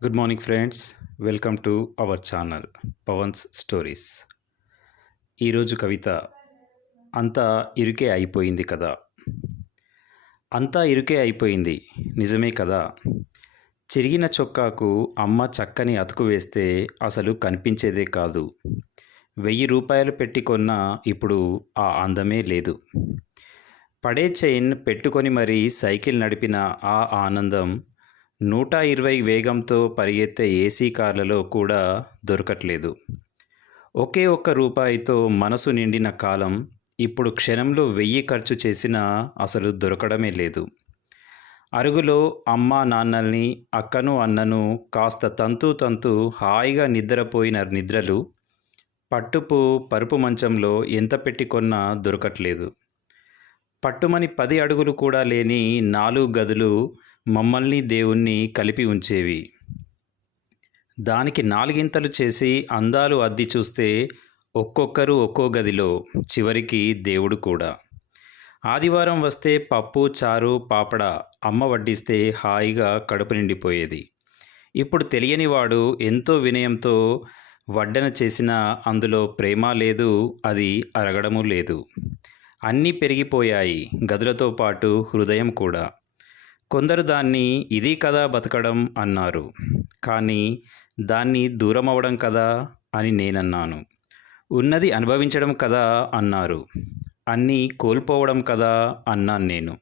Good morning friends. Welcome to our channel Pavan's stories. ఈరోజు కవిత అంతా ఇరుకే అయిపోయింది కదా. అంతా ఇరుకే అయిపోయింది నిజమే కదా. చిరిగిన చొక్కాకు అమ్మ చక్కని అతుకు వేస్తే అసలు కనిపించేదే కాదు. 1000 రూపాయలు పెట్టి కొన్నా ఇప్పుడు ఆ అందమే లేదు. పడే చైన్ పెట్టుకొని మరీ సైకిల్ నడిపిన ఆ ఆనందం 120 వేగంతో పరిగెత్తే ఏసీ కార్లలో కూడా దొరకట్లేదు. ఒకే ఒక్క రూపాయితో మనసు నిండిన కాలం ఇప్పుడు క్షణంలో 1000 ఖర్చు చేసినా అసలు దొరకడమే లేదు. అరుగులో అమ్మా నాన్నల్ని, అక్కను అన్నను కాస్త తంతూ తంతూ హాయిగా నిద్రపోయిన నిద్రలు పరుపు మంచంలో ఎంత పెట్టి కొన్నా దొరకట్లేదు. పట్టుమని 10 అడుగులు కూడా లేని 4 గదులు మమ్మల్ని దేవుణ్ణి కలిపి ఉంచేవి. దానికి 4గింతలు చేసి అందాలు అద్ది చూస్తే ఒక్కొక్కరు ఒక్కో గదిలో, చివరికి దేవుడు కూడా. ఆదివారం వస్తే పప్పు, చారు, పాపడ అమ్మ వడ్డిస్తే హాయిగా కడుపు నిండిపోయేది. ఇప్పుడు తెలియనివాడు ఎంతో వినయంతో వడ్డన చేసినా అందులో ప్రేమ లేదు, అది అరగడము లేదు. అన్నీ పెరిగిపోయాయి, గదులతో పాటు హృదయం కూడా. కొందరు దాన్ని ఇది కదా బతకడం అన్నారు. కానీ దాన్ని దూరమవడం కదా అని నేనన్నాను. ఉన్నది అనుభవించడం కదా అన్నారు. అన్నీ కోల్పోవడం కదా అన్నాను నేను.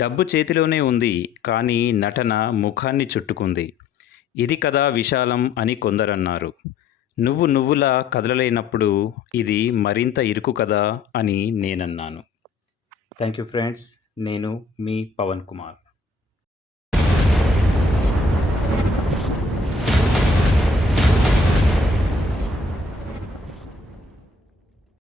డబ్బు చేతిలోనే ఉంది, కానీ నటన ముఖాన్ని చుట్టుకుంది. ఇది కదా విశాలం అని కొందరన్నారు. నువ్వులా కదలలేనప్పుడు ఇది మరింత ఇరుకు కదా అని నేనన్నాను. Thank you friends. నేను మీ పవన్ కుమార్.